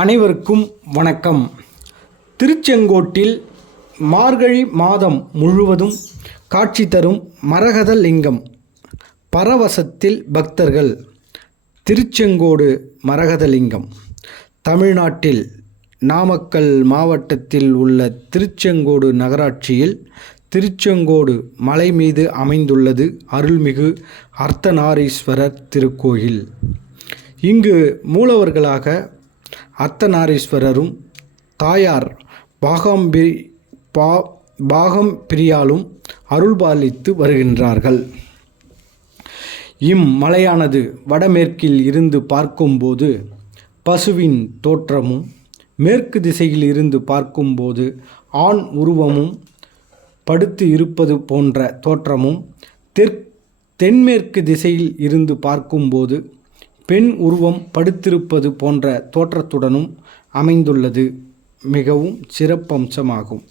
அனைவருக்கும் வணக்கம். திருச்செங்கோட்டில் மார்கழி மாதம் முழுவதும் காட்சி தரும் மரகத லிங்கம். பரவசத்தில் பக்தர்கள். திருச்செங்கோடு மரகதலிங்கம் தமிழ்நாட்டில் நாமக்கல் மாவட்டத்தில் உள்ள திருச்செங்கோடு நகராட்சியில் திருச்செங்கோடு மலை மீது அமைந்துள்ளது அருள்மிகு அர்த்தநாரீஸ்வரர் திருக்கோயில். இங்கு மூலவர்களாக அர்த்தநாரீஸ்வரரும் தாயார் பாகாம்பி பா பாகம் பிரியாலும் அருள்பாலித்து வருகின்றார்கள். இம்மலையானது வடமேற்கில் இருந்து பார்க்கும்போது பசுவின் தோற்றமும் மேற்கு திசையில் இருந்து பார்க்கும்போது ஆண் உருவமும் படுத்து இருப்பது போன்ற தோற்றமும் தெற் தென்மேற்கு திசையில் இருந்து பார்க்கும்போது பெண் உருவம் படுத்திருப்பது போன்ற தோற்றத்துடனும் அமைந்துள்ளது. மிகவும் சிறப்பம்சமாகும்.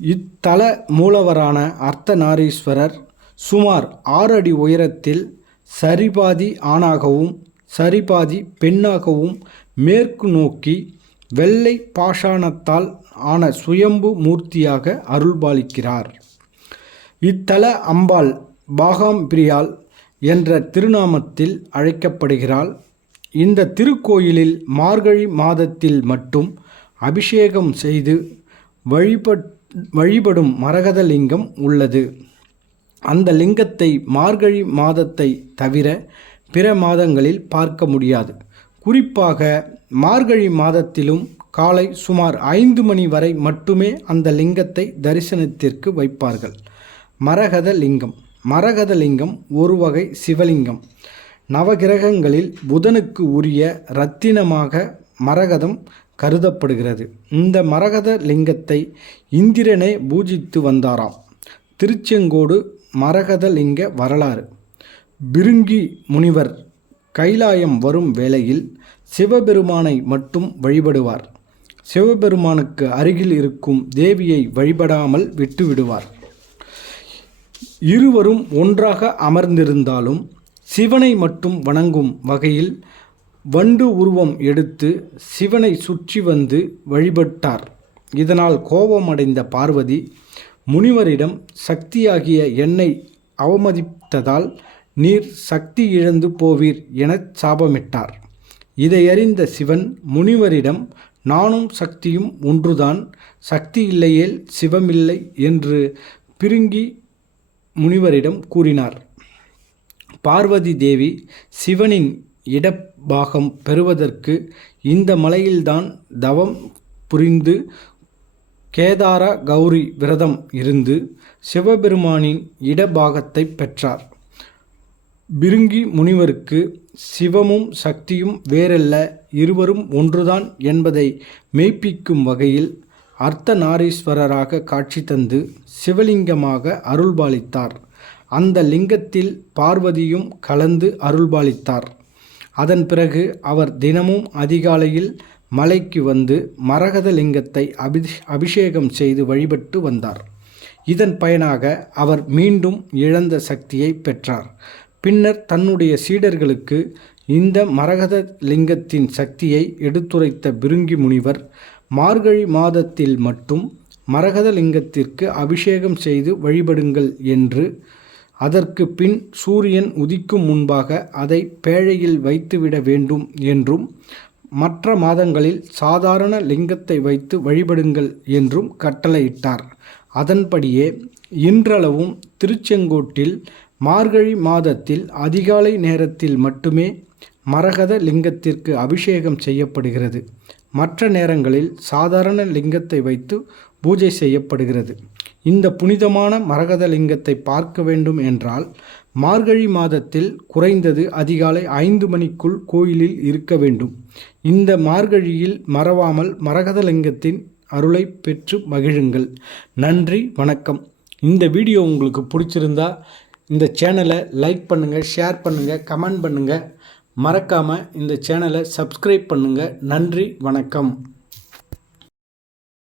இத்தல மூலவரான அர்த்தநாரீஸ்வரர் சுமார் ஆறு அடி உயரத்தில் சரிபாதி ஆணாகவும் சரிபாதி பெண்ணாகவும் மேற்கு நோக்கி வெள்ளை பாஷாணத்தால் ஆன சுயம்பு மூர்த்தியாக அருள்பாலிக்கிறார். இத்தல அம்பாள் பாகாம்பிரியால் என்ற திருநாமத்தில் அழைக்கப்படுகிறாள். இந்த திருக்கோயிலில் மார்கழி மாதத்தில் மட்டும் அபிஷேகம் செய்து வழிபட் வழிபடும் மரகத லிங்கம் உள்ளது. அந்த லிங்கத்தை மார்கழி மாதத்தை தவிர பிற மாதங்களில் பார்க்க முடியாது. குறிப்பாக மார்கழி மாதத்திலும் காலை சுமார் ஐந்து மணி வரை மட்டுமே அந்த லிங்கத்தை தரிசனத்திற்கு வைப்பார்கள். மரகத லிங்கம். மரகதலிங்கம் ஒரு வகை சிவலிங்கம். நவகிரகங்களில் புதனுக்கு உரிய இரத்தினமாக மரகதம் கருதப்படுகிறது. இந்த மரகத லிங்கத்தை இந்திரனே பூஜித்து வந்தாராம். திருச்செங்கோடு மரகதலிங்க வரலாறு. பிருங்கி முனிவர் கைலாயம் வரும் வேளையில் சிவபெருமானை மட்டும் வழிபடுவார். சிவபெருமானுக்கு அருகில் இருக்கும் தேவியை வழிபடாமல் விட்டுவிடுவார். இருவரும் ஒன்றாக அமர்ந்திருந்தாலும் சிவனை மட்டும் வணங்கும் வகையில் வண்டு உருவம் எடுத்து சிவனை சுற்றி வந்து வழிபட்டார். இதனால் கோபமடைந்த பார்வதி முனிவரிடம் சக்தியாகிய என்னை அவமதித்ததால் நீர் சக்தி இழந்து போவீர் எனச் சாபமிட்டார். இதையறிந்த சிவன் முனிவரிடம் நானும் சக்தியும் ஒன்றுதான் சக்தி இல்லையேல் சிவமில்லை என்று பிருங்கி முனிவரிடம் கூறினார். பார்வதி தேவி சிவனின் இடப்பாகம் பெறுவதற்கு இந்த மலையில்தான் தவம் புரிந்து கேதார கௌரி விரதம் இருந்து சிவபெருமானின் இடபாகத்தை பெற்றார். பிருங்கி முனிவருக்கு சிவமும் சக்தியும் வேறல்ல இருவரும் ஒன்றுதான் என்பதை மெய்ப்பிக்கும் வகையில் அர்த்தநாரீஸ்வரராக காட்சி தந்து சிவலிங்கமாக அருள்பாலித்தார். அந்த லிங்கத்தில் பார்வதியும் கலந்து அருள்பாலித்தார். அதன் பிறகு அவர் தினமும் அதிகாலையில் மலைக்கு வந்து மரகத லிங்கத்தை அபி அபிஷேகம் செய்து வழிபட்டு வந்தார். இதன் பயனாக அவர் மீண்டும் இழந்த சக்தியை பெற்றார். பின்னர் தன்னுடைய சீடர்களுக்கு இந்த மரகத லிங்கத்தின் சக்தியை எடுத்துரைத்த பிருங்கி முனிவர் மார்கழி மாதத்தில் மட்டும் மரகத லிங்கத்திற்கு அபிஷேகம் செய்து வழிபடுங்கள் என்று அதற்கு பின் சூரியன் உதிக்கும் முன்பாக அதை பேழையில் வைத்துவிட வேண்டும் என்றும் மற்ற மாதங்களில் சாதாரண லிங்கத்தை வைத்து வழிபடுங்கள் என்றும் கட்டளையிட்டார். அதன்படியே இன்றளவும் திருச்செங்கோட்டில் மார்கழி மாதத்தில் அதிகாலை நேரத்தில் மட்டுமே மரகத லிங்கத்திற்கு அபிஷேகம் செய்யப்படுகிறது. மற்ற நேரங்களில் சாதாரண லிங்கத்தை வைத்து பூஜை செய்யப்படுகிறது. இந்த புனிதமான மரகத லிங்கத்தை பார்க்க வேண்டும் என்றால் மார்கழி மாதத்தில் குறைந்தது அதிகாலை ஐந்து மணிக்குள் கோயிலில் இருக்க வேண்டும். இந்த மார்கழியில் மறவாமல் மரகத லிங்கத்தின் அருளை பெற்று மகிழுங்கள். நன்றி வணக்கம். இந்த வீடியோ உங்களுக்கு பிடிச்சிருந்தா இந்த சேனலை லைக் பண்ணுங்கள் ஷேர் பண்ணுங்கள் கமெண்ட் பண்ணுங்கள் மறக்காமல் இந்த சேனலை சப்ஸ்கிரைப் பண்ணுங்கள் நன்றி வணக்கம்.